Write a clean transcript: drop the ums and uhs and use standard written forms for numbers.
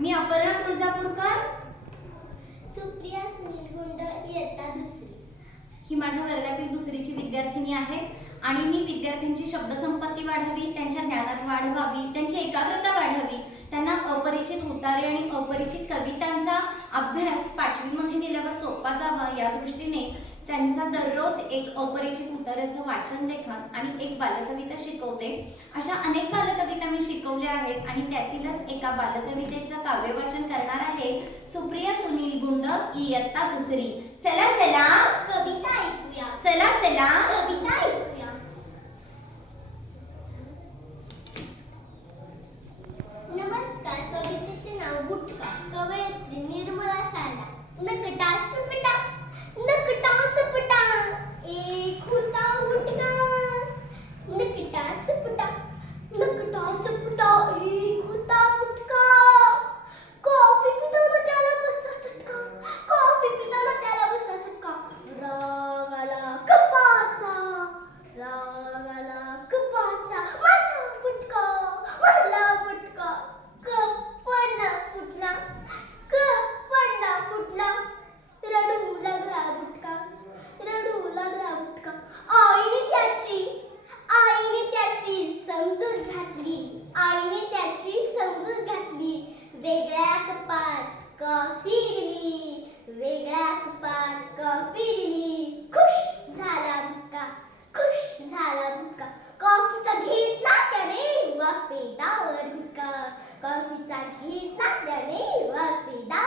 मी अपर्णा तुळजापूरकर, सुप्रिया सुनील गुंड, इयत्ता दुसरी. ही माझ्या वर्गातील दुसरीची विद्यार्थिनी आहे आणि मी विद्यार्थ्यांची शब्दसंपत्ती वाढावी, त्यांच्या ज्ञानात वाढ व्हावी, त्यांची एकाग्रता वाढावी, त्यांना अपरिचित उतारे आणि अपरिचित कवितांचा अभ्यास 5वी मध्ये गेल्यावर सोपा जावा या दृष्टीने त्यांचा दररोज एक अपरिचित उताऱ्याचं वाचन लेखन आणि एक बालकविता शिकवते. अशा अनेक बालकविता मी शिकवल्या आहेत आणि त्यातीलच एका बालकवितेचं काव्यवाचन करणार आहे सुप्रिया सुनील गुंड, इयत्ता दुसरी. चला चला कविता ऐकूया. चला चला कविता ऐकूया. नमस्कार. कवितेचे नाव गुटका. कवयित्री निर्मला सांडा. नकटा चपटा, नकटा चपटा, एक होता गुटका. नकटा चपटा, नकटा चपटा, एक होता गुटका. कॉफी पिताना त्याला बसला चटका, कॉफी पिताना त्याला बसला चटका. राग आला कपाचा, राग आला कपाचा. मारला फटका, मारला फटका. कप पडला फुटला, कप पडला फुटला. रडू लागला गुटका, रडू लागला गुटका. आईने त्याची समजूत घातली, आईने त्याची समजूत घातली. वेगळ्या कपात कॉफी दिली, वेगळ्या कपात कॉफी दिली. खुश झाला गुटका, खुश झाला गुटका. कॉफीचा घेतला त्याने वाफेदार गुटका, कॉफीचा घेतला त्याने वाफेदार